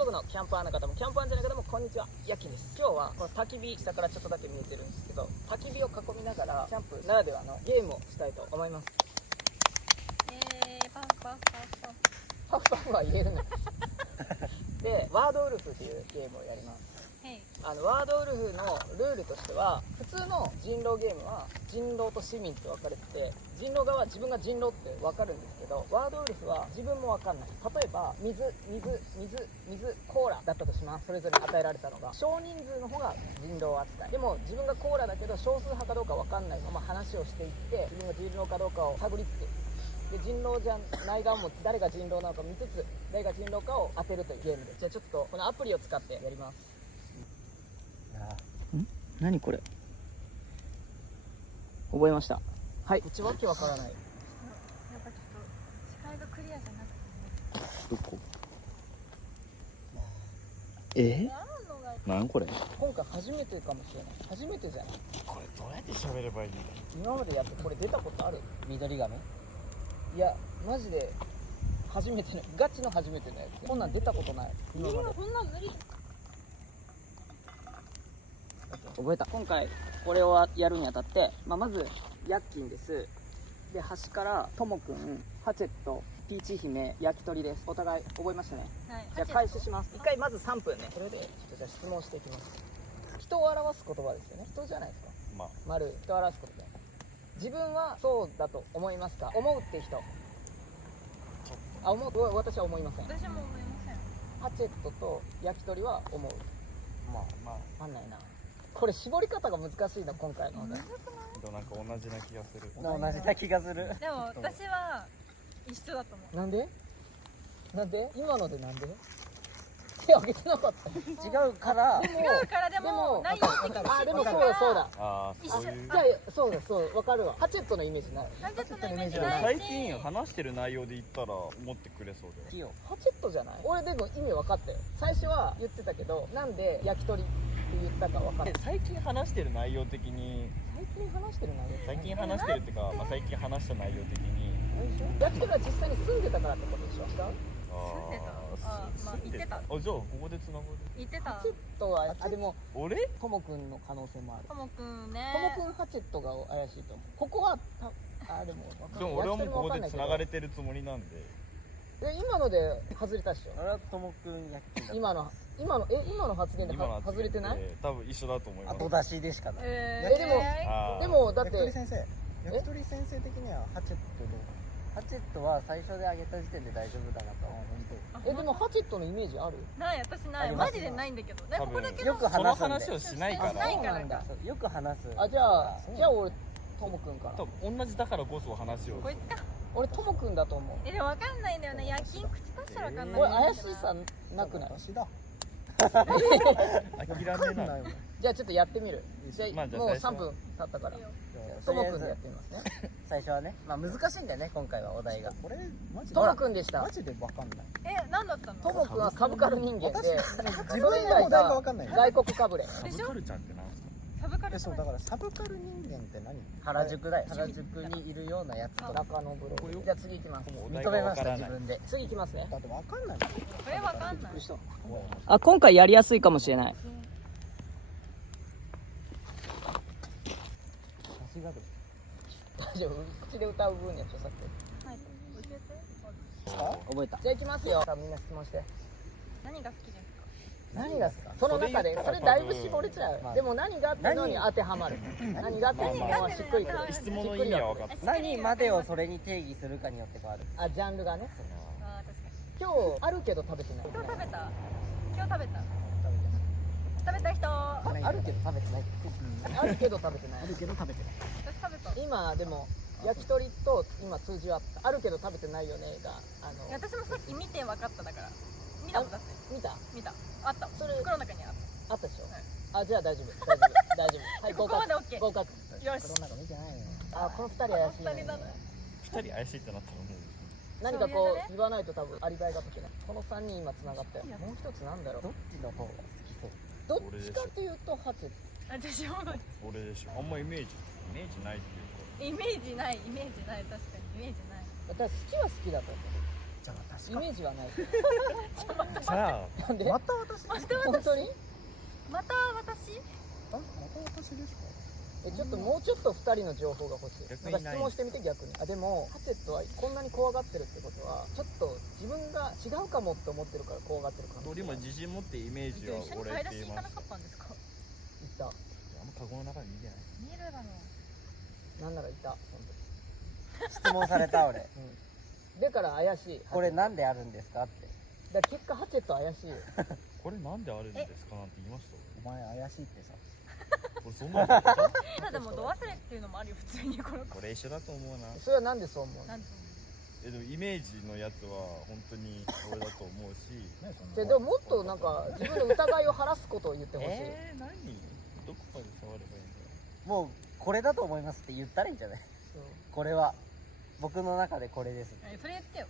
国のキャンプァーの方もキャンプァーじゃない方もこんにちは、ヤッキンです。今日はこの焚き火、下からちょっとだけ見えてるんですけど、焚き火を囲みながらキャンプならではのゲームをしたいと思います。パフパフパフパフ。パフパフは言えるので、ワードウルフっていうゲームをやります。ワードウルフのルールとしては、普通の人狼ゲームは人狼と市民って分かれてて、人狼側は自分が人狼って分かるんですけど、ワードウルフは自分も分かんない。例えば水コーラだったとします。それぞれ与えられたのが少人数の方が人狼扱いでも、自分がコーラだけど少数派かどうか分かんないまま話をしていって、自分が人狼かどうかを探りつつ、で人狼じゃない側も誰が人狼なのか見つつ、誰が人狼かを当てるというゲームです。じゃあちょっとこのアプリを使ってやります。何これ、覚えました。はい、こっちわけわからない。やっぱちょっと視界がクリアじゃなくて、どこ？なんこれ？今回初めてかもしれない。初めてじゃない？これどうやって喋ればいいの？今までやってこれ出たことある？緑亀？いやマジで初めての、ガチの初めてのやつ。こんなん出たことない。今までこんなん無理。覚えた。今回これをやるにあたって、まずヤッキンです。で端からともくん、ハチェット、ピーチ姫、焼き鳥です。お互い覚えましたね。はい。じゃあ開始します。一回まず3分ね。それでちょっとじゃあ質問していきます。人を表す言葉ですよね。人じゃないですか。まあ丸、人を表す言葉。自分はそうだと思いますか？思うって人。思う。私は思いません。私も思いません。ハチェットと焼き鳥は思う。まあわかんないな。これ絞り方が難しいな今回の。むずくない？でもなんか同じな気がする。同じな気がする。でも私は一緒だと思う。なんで？なんで？今のでなんで？手挙げてなかった。違うから違うからでも内容的にあ、でもそうだ。ああ、そういう。じゃあそうだそうわかるわ。ハチェットのイメージない。ハチェットのイメージないし。最近話してる内容で言ったら思ってくれそうだよ。ハチェットじゃない？俺でも意味分かったよ。最初は言ってたけど、なんで焼き鳥って言ったか分かる。最近話してる内容的に、最近話してる内容。最近話してるっていうか、最近話した内容的に。焼き鳥は実際に住んでたからってことでしょ？違う？住んでた。まあ言ってた。じゃあここで繋がる。言ってた。ハチェットはでも俺？ともくんの可能性もある。ともくんね。ともくんハチェットが怪しいと思う。ここはでもでも俺はもうここで繋がれてるつもりなんで。今ので外れたっしょ。俺はともくん焼き鳥今の発言で外れてない？多分一緒だと思います。後出しでしかない。でもだって焼き鳥先生的にはハチェットは最初であげた時点で大丈夫だなと思って。でもハチェットのイメージある？ない、私ない。マジでないんだけど。ここだけよくその話すんで。話をしないから。ないからか。よく話す。じゃあ俺ともくんから。多分同じだからこそ話を。こいつか。俺ともくんだと思う。でも分かんないんだよね。夜勤口出したら分かんない。俺怪しさなくない？私だ。諦めない。じゃあちょっとやってみる。もう3分経ったから。ともくんでやってみますね。最初はね、難しいんだよね今回はお題が。これマジともくんでした。マジでわかんない。何だったの？ともくんはサブカル人間で、自分以外がわかんない。外国かぶれ。サブカルちゃんってなんですか？サブカル。そうだからサブカル人間って何？原宿だよ。原宿にいるようなやつと中野ブログ。じゃあ次行きます。認めました自分で。次行きますね。だってわかんない。これ分かんない。今回やりやすいかもしれない。大丈夫？口で歌う分には著作権。はい。教えて。覚えた。じゃあ行きますよ。みんな質問して。何が好きですか？何がですか？その中でそれだいぶ絞れちゃう。でも何がっていうのに当てはまる。何がっていうのはしっくりくる。質問の意味は分かった。何までをそれに定義するかによって変わる。ジャンルがね。ああ、確かに。今日あるけど食べてない。今日食べた。食べた人。あるけど食べてない。あるけど食べてない。私食べた。今でも焼き鳥と今通じ合った。あるけど食べてないよねが私もさっき見て分かっただから。見たもんだって。見た。あった。それ袋の中にあった。あったでしょ。じゃあ大丈夫。はい、ここまで OK。合格。よし。この中見てないよ。この2人怪しいね。2人怪しいってなったらもう何かこう言わないと多分アリバイが解けない。この3人今繋がったよ。もう一つなんだろう。どっちの方が好きそう。どっちかっていうとハチェット。私も俺でしょ。あんまイメージないっていうか。イメージない確かにイメージない。私好きは好きだと思う。じゃあ私イメージはない。じゃなんで？また私本当に？また私また私ですか？ちょっともうちょっと2人の情報が欲しい。逆にないなんか質問してみて逆に。でもハチェットはこんなに怖がってるってことはちょっと自分が違うかもって思ってるから怖がってる可能性あ俺も自信持ってイメージは一緒に俺買い出しって言いまし行かなかったんですか？いた。あんまカゴの中にいるじゃない見えるだろう。なんならいた。本質問された俺。当に。だから怪しい。これなんであるんですかって。だから結果ハチェット怪しいよ。これなんであるんですかなんて言いましたお前怪しいってさ。俺そんなの言ったただでも度忘れっていうのもあるよ普通にこの子。これ一緒だと思うなそれはなんでそう思うの？なんてでもイメージのやつは本当に俺だと思うしでももっとなんか自分の疑いを晴らすことを言ってほしい。何どこまで触ればいいんだろもうこれだと思いますって言ったらいいんじゃない？そうこれは僕の中でこれです。それ言ってよ。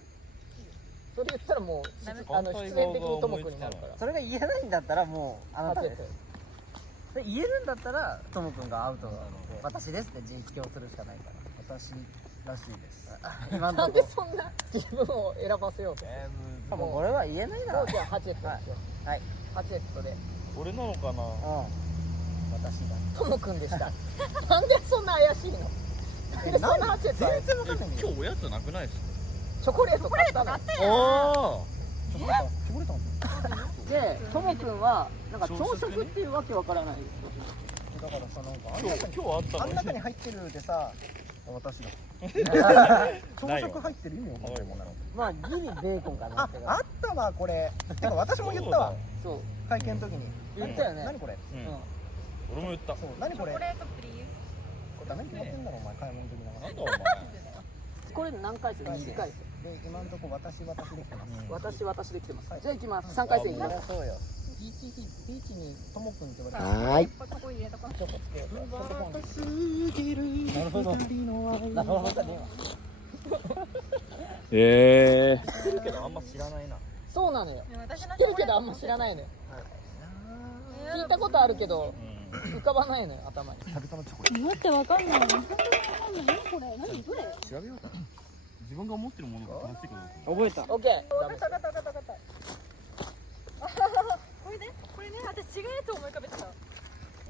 それ言ったらもうダメ必然的にトモ君になるから。それが言えないんだったらもうあなハチェットたです。で言えるんだったらともくんがアウトなので私ですって実況するしかないから私らしいです今のなんとこでそんな自分を選ばせようと。ろもうこれは言えないからもうじゃあハチェットですよ。はいハチェットで俺なのかな私がトモ君でした。なんでそんな怪しいの？なんでそんなハチェット怪しい？わかんない今日おやつなくないですかチョコレート買ったの。おチョコレートでトモ君はなんか朝食っていうわけわからない。だからさなんか今日あったあんの中に入ってるでさ私だ朝食入ってる意味わかんないもんなのまあギリベーコンかなあって。あったわこれてか私も言ったわそう会見の時に言ったよね。何これうんうん。俺も言ったそう何これチョコレートプリーこれダメに決まってんだろお前買い物的ななんだお前これ何回戦？2回戦。で今のとこ私できてます私できてます。じゃあ行きます。3回戦いきます。そうよピーチにともくんって言われて。はーいチョコ入れとこう。ちょっとつけようか。なるほどなるほどね知ってるけどあんま知らないなそうなのよ。私の知ってるけどあんま知らないのよ。聞いたことあるけど浮かばないのよ頭に。タルタのチョコレー待ってわかんない。何これ？何どれ？ト調べようか自分が持ってるものが正しいかどうか覚えたオッケー。わかったわかったわかったわかった。これね私違うやつ思い浮かべてた。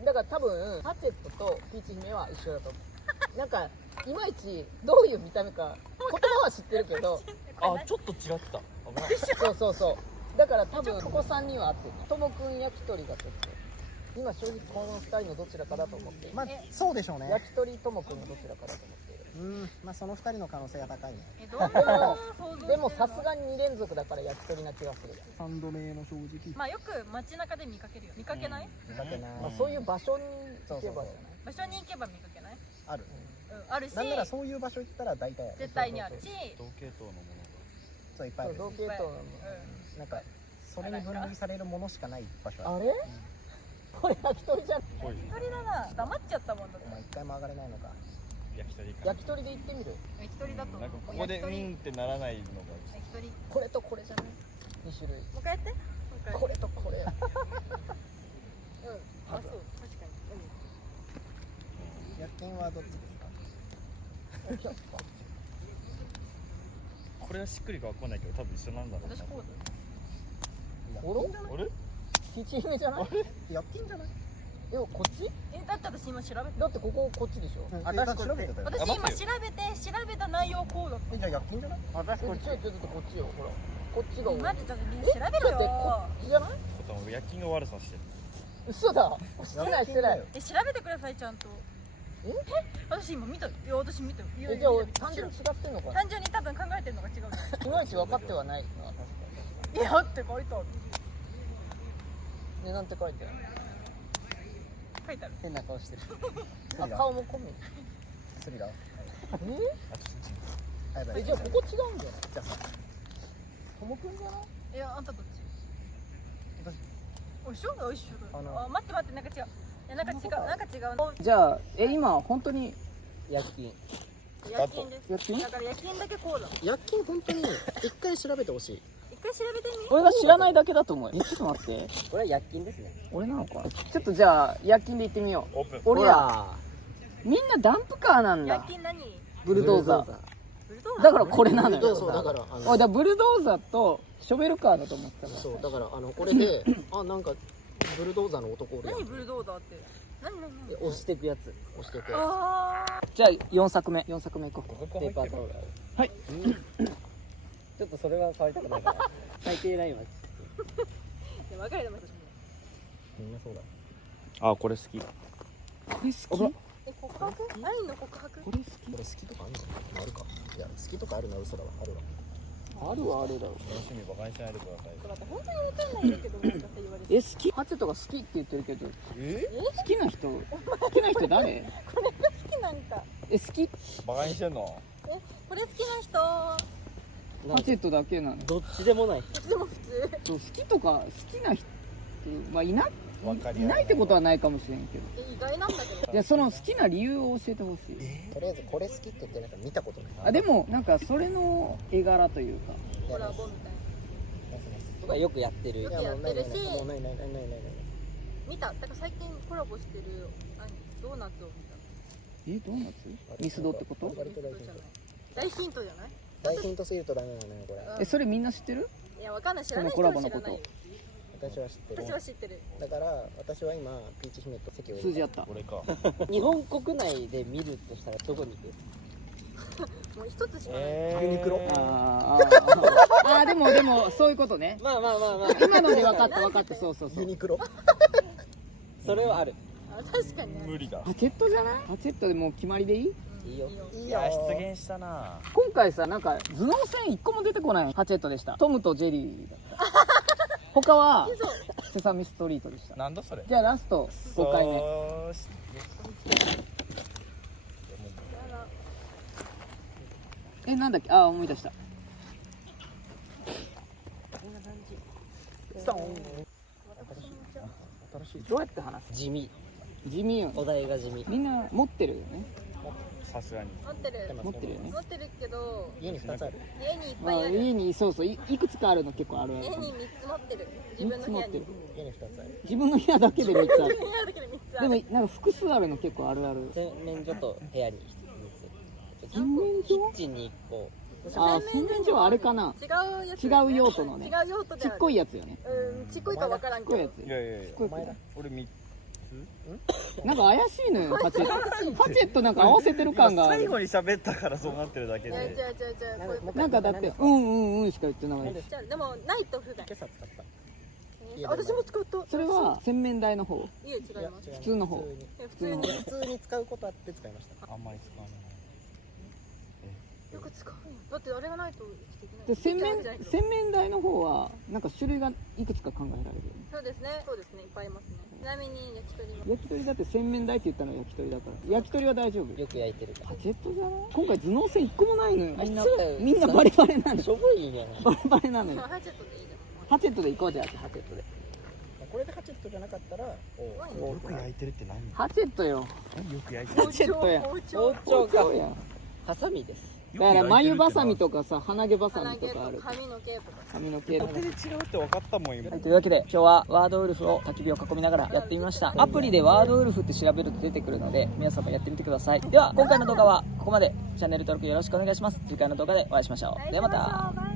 だから多分ハチェットとピーチ姫は一緒だと思う。なんかいまいちどういう見た目か言葉は知ってるけど、あちょっと違った危ないそうそうそう。だから多分ここ3人は合ってる。ともくん焼き鳥がちょっと今正直この2人のどちらかだと思っている。まあそうでしょうね焼き鳥ともくんのどちらかだと思っている。まあその二人の可能性が高いねどんな想像でもさすがに2連続だから焼き鳥な気がする。3度目の正直まあよく街中で見かけるよ。見かけない？見かけないまあ、そういう場所に行けばじゃない。場所に行けば見かけない？あるあるし、なんならそういう場所行ったら大体ある絶対にあるし、同系統のものそういっぱいある同系統のなんかそれに分類されるものしかない場所あるあれ？これ焼き鳥じゃん。がぽい一人だな。黙っちゃったもんだってお。前一回も上がれないのか焼き鳥か焼き鳥で行ってみる。焼き鳥だと。なんかここでうんってならないのが焼き鳥。もこれとこれじゃない？2種類。う一回やって。もう一回。これとこれ。うん。あそう確かに。薬品はどっちですかこれはしっくりかわかんないけど多分一緒なんだろうな私こうだ。おろ？あれピーチ姫じゃない？薬品じゃないでもこっち？だって私今調べた。だってこここっちでしょ。私調べてたよ私今調べた内容こうだっじゃあ薬品じゃないちょっとこっちよ。ほら。こっちが多い。た。待ってちょっと調べだってころよ。っちじゃない？多分夜勤が悪さしてる嘘だ。してないしてない。調べてくださいちゃんと。私今見たよ。いや私見たよ。いやじゃあいや単純に違ってんのかな？単純に多分考えてるのが違うじゃん。いまいち分かってはないのは確かいやって書いてある。に。ね、なんて書いてある？書いてある。変な顔してるあ、顔も込み。スリラーあちょっあやばいじゃあここ違うんじゃない？じゃあさともくんじゃない？いやあんたどっち？私お一緒だよ一緒だよ。あのあ待って待ってなんか違う。いやなんか違うなんか違う。じゃあ今本当に薬品。夜勤です。薬品？だから夜勤だけこうだ。薬品本当に一回調べてほしい一回調べてみ。俺が知らないだけだと思うよ。ちょっと待って。これは薬品ですね俺なのか。ちょっとじゃあ薬品で行ってみよう。オープン俺らみんなダンプカーなんだ。夜勤何？ブルドーザー。ブルドーザーだからこれなのよ。そうだからだからブルドーザーとショベルカーだと思ってたから。そうだからこれでなんかブルドーザーの男おるやん何ブルドーザーって何押していくやつ。押しててあじゃあ4作目いこう。ペーパータオルある。はい。ちょっとそれは変わりたくないから。最低ラインは。あ分かれてますみんなそうだあ、これ好き。これ好き？告白愛の告白これ好これ好きとかあるのあるかいや好きとかあるな嘘だわあるわき？あるはあるだろう。楽しみバカにしないでください。だって本当に分かんないんだけどなんかさ言われて好き？ハチェとか好きって言ってるけど、え好きな人誰？好きなんか好き？バカにしてんの？これ好きな人ハチェットだけなの。どっちでもない。でも普通そう好きとか好きな人、まあいないってことはないかもしれんけど。意外なんだけどじゃあその好きな理由を教えてほしい。とりあえずこれ好きって言ってなんか見たことないあでもなんかそれの絵柄というか。コラボみたいとかよくやってる。よくやってるしもうないな見ただから最近コラボしてるドーナツを見たドーナツ？ミスドってこと？割と大ヒント大ヒントじゃない大ヒントすぎるとダメなのよこれそれみんな知ってる？いやわかんない知らないこのコラボのこと人は知らないよ私は知ってる私は知ってるだから私は今ピーチ姫と席を数字あった。これか。日本国内で見るとしたらどこに行く？もう一つしかないユニクロでもそういうことね。まあまあまあまあ。今ので分かったそうユニクロそれはある。あ確かにね無理だ。ハチェットじゃない？ハチェットでもう決まりでいい？いいよ。いいいや、出現したな。今回さなんか頭脳戦1個も出てこないハチェットでした。トムとジェリーだった他はセサミストリートでした。なんだそれ。じゃあラスト5回目。そうしなんだっけ？思い出した。どうやって話す？地味。地味よ。お題が地味。みんな持ってるよね。さすがに。持ってる持ってるよね。持ってるけど家に2つある家にいっぱいある家にそういくつかあるの結構あるある。家に3つ持ってる自分の部屋に家に2つある自分の部屋だけで3つある。部屋だけで3つあでもるなんか複数あるの結構あるある。洗面所と部屋に一つ。洗面キ所？ッチンに1個。洗面所はあれかな。違うやつ違う用途のね。違う用途でちっこいやつよね。ちっこいかわからんけどちっこいやつ。いやいやいやちっこいや俺3つ。なんか怪しいのよハチェット。ハチェットなんか合わせてる感がある。最後に喋ったからそうなってるだけいや違う違うで。違うなんかだってうんしか言ってない。じゃあでもないと不便今朝使った私も使ったそれは洗面台の方。いえ違います普通の方。普通に普通に使うことあって使いましたあんまり使わない。よく使うよだってあれがないと生きていけないで洗生きていけない面台の方はなんか種類がいくつか考えられるよね。そうですねいっぱいいますねちなみに焼き鳥は焼き鳥だって洗面台って言ったのは焼き鳥だから焼き鳥は大丈夫。よく焼いてるかハチェットじゃない？今回頭脳戦1個もないのよ。ら。みんなバレバレなのしょぼいんじゃない？バレバレなのよ。ハチェットでいいじハチェットで行こうじゃあハチェットで。これでハチェットじゃなかったらよく焼いてるって何？ハチェットよ。何よく焼いてゃんる？ハチェットや。包包丁丁か。そうや。ハサミです。だから眉バサミとかさ鼻毛バサ鼻毛とかミとかある。髪の毛とか髪の毛とか。手で違うって分かったもん今。というわけで今日はワードウルフを焚き火を囲みながらやってみました。アプリでワードウルフって調べると出てくるので皆さんもやってみてください。では今回の動画はここまで。チャンネル登録よろしくお願いします。次回の動画でお会いしましょう。ではまた。